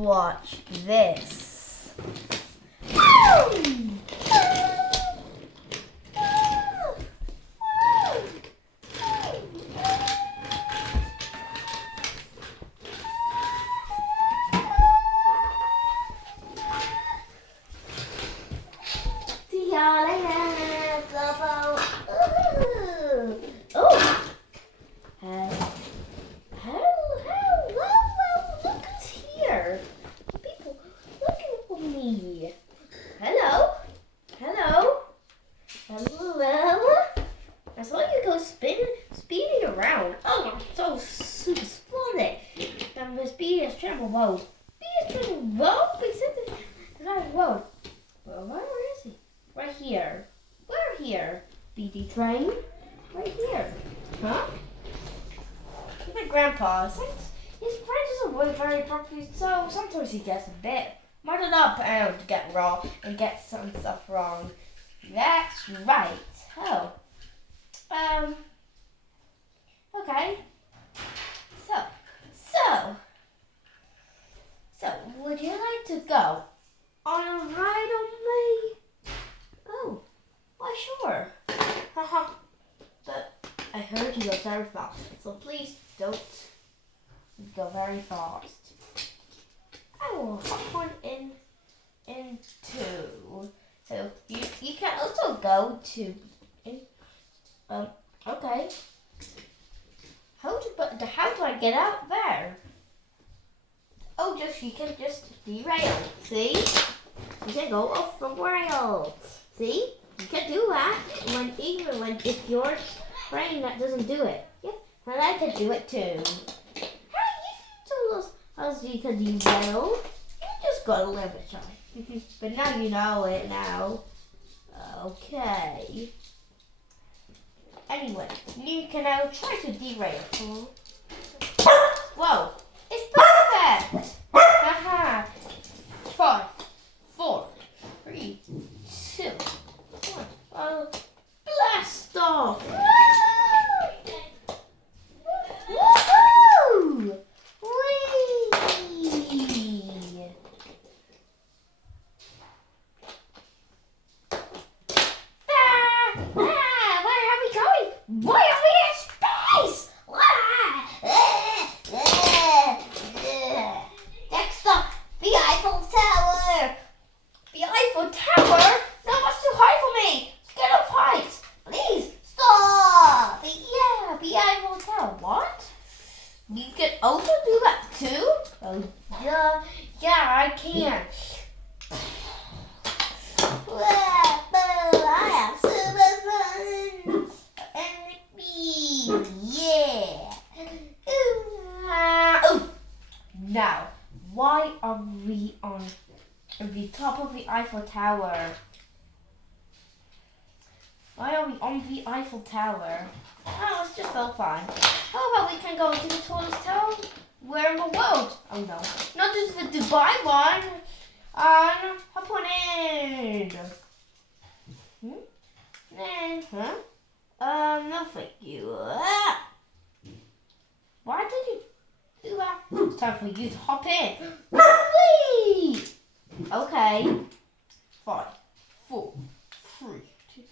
Watch this. Woo! See y'all later, Flobo. Oh. Look who's here. People looking for me. Hello. I saw you go speeding around. Oh, I'm so super splendid. I'm the speediest travel road. Road. Well, where is he? Right here. Where here? BD train? Right here. Huh? My grandpa, since his brain doesn't work very properly, so sometimes he gets a bit muddled up and get some stuff wrong. That's right. Oh. Okay. So, would you like to go on a ride on me? Oh, why sure. Haha. But I heard you go very fast, so please don't go very fast. I will hop on in two. So you can also go to okay. How do I get out there? Oh, you can just derail. See? You can go off the rails. See? You can do that even when if your brain that doesn't do it. Yeah, and I can do it too. Hey, you told us how you can derail. You just got a little bit shy. But now you know it now. Okay. Anyway, you can now try to derail. Whoa! It's perfect! Haha! 5, 4, 3, 2, 1. Blast off! Woohoo! Whee! Where are we going? Why are we in space? Next up, the Eiffel Tower. The Eiffel Tower? No, that's too high for me. Get up height. Please, stop. Yeah, the Eiffel Tower. What? You can also do that too? Oh, yeah, I can. I am super fun. And me, yeah. Now, why are we on the top of the Eiffel Tower? Why are we on the Eiffel Tower? Oh, it's just so fun. How about we can go to the tallest tower? Where in the world? Oh no, not just the Dubai one. Hop on in. No thank you. Why did you do that? It's time for you to hop in. Whee! Okay. 5, 4, 3, 2.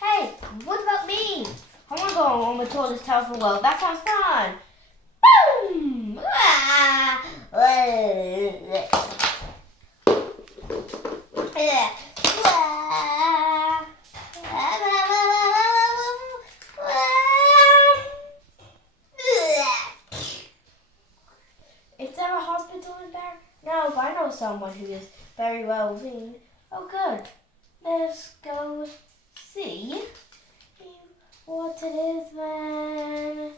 Hey, what about me? I want to go on the tallest tower in the world. That sounds fun. Boom! Is there a hospital in there? No, but I know someone who is very well seen. Oh, good. Let's go see what it is then.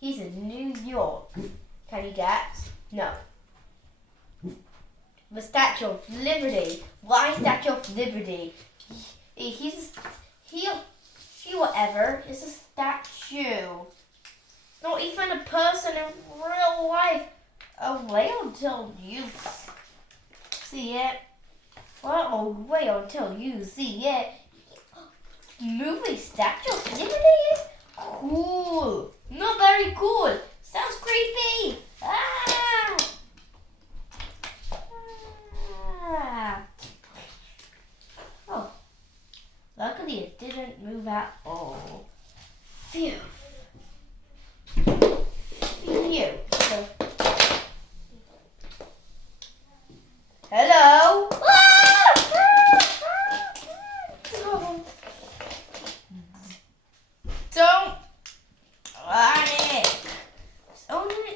He's in New York. Can you guess? No. The Statue of Liberty. Why Statue of Liberty? She whatever is a statue. Not even a person in real life. Oh, wait until you see it. Well, wait until you see it. Movie Statue of Liberty? Cool. Not very cool. Sounds creepy. Ah! Ah. Oh, luckily it didn't move at all. Phew. Phew. So, hello. Don't panic.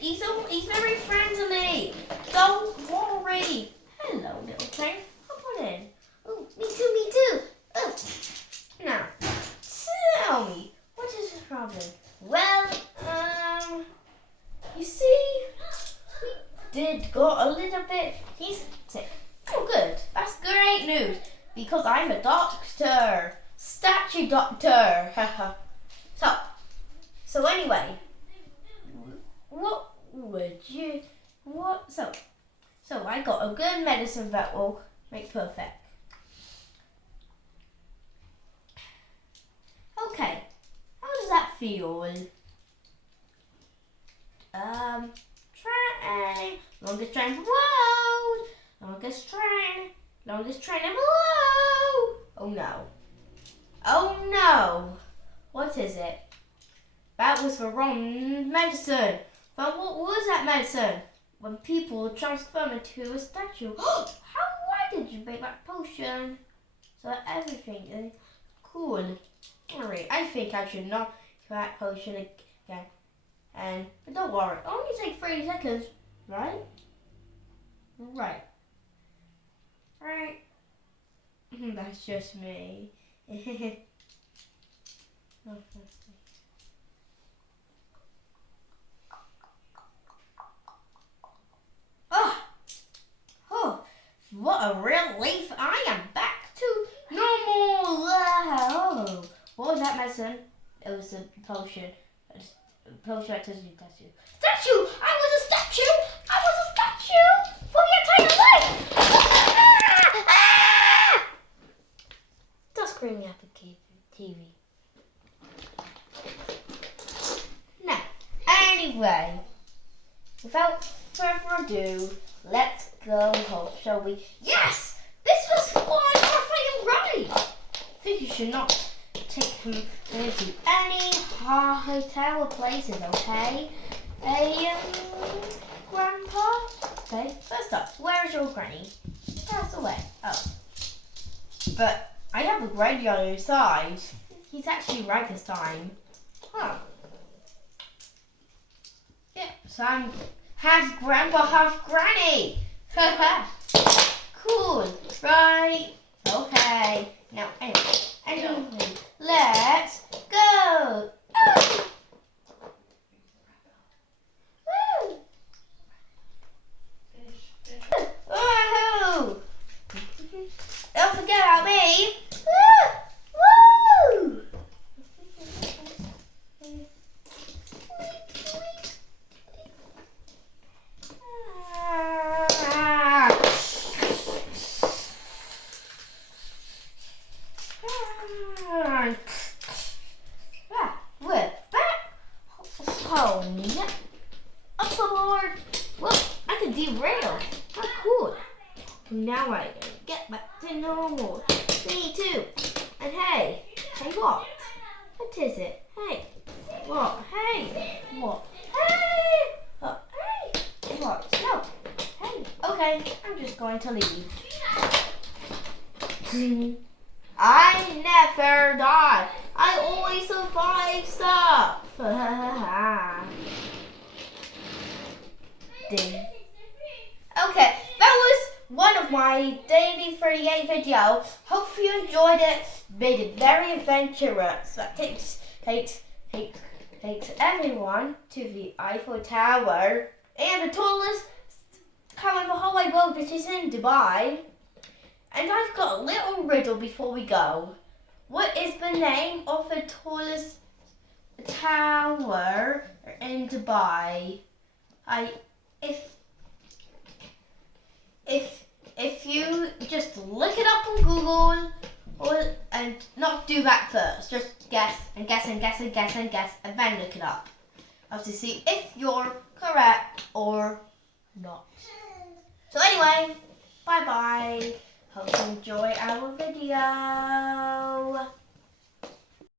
He's very friendly. Don't worry. Hello, little thing. Hop on in. Oh, me too. Oh, now, tell me, what is the problem? Well, you see, he did got a little bit. He's sick. Oh, good. That's great news because I'm a doctor, statue doctor. So anyway, what would you? What? So I got a good medicine that will make perfect. Okay, how does that feel? Train, longest train in the world, longest train in the world. Oh no, what is it? That was the wrong medicine. But what was that medicine? When people transform into a statue. Why did you make that potion? So that everything is cool. Alright, I think I should not try that potion again. But don't worry, it only take 30 seconds, right? Right. That's just me. What a relief! I am back to normal. Oh, what was that medicine? It was a potion. Potion that tells you statue. Statue! I was a statue for the entire life. Stop screaming at the TV. Now, anyway, without further ado, let's go home, shall we? Yes! This was one horrifying ride! I think you should not take him into any hotel or places, okay? Grandpa? Okay, first up, where is your granny? Passed away. Oh. But I have a granny on your side. He's actually right this time. Huh. Yeah, so I'm half grandpa, half granny. Cool, right? Okay. Now, anyway, let's go. Oh. Woo. Woohoo! Don't forget about me. Woo! We're back home. Up aboard. Well, I can derail. How cool. Now I can get back to normal. Me too. And hey, what? What is it? Hey, what? Hey, what? Hey, what? Hey, what? No. Hey, okay, I'm just going to leave. I never die. I always survive stuff. Ding. Okay, that was one of my daily 38 video. Hope you enjoyed it. Made it very adventurous. That takes everyone to the Eiffel Tower and the tallest tower in the whole wide world, which is in Dubai. And I've got a little riddle before we go. What is the name of the tallest tower in Dubai? If you just look it up on Google, and not do that first, just guess and then look it up. I have to see if you're correct or not. So anyway, bye bye. Hope you enjoy our video.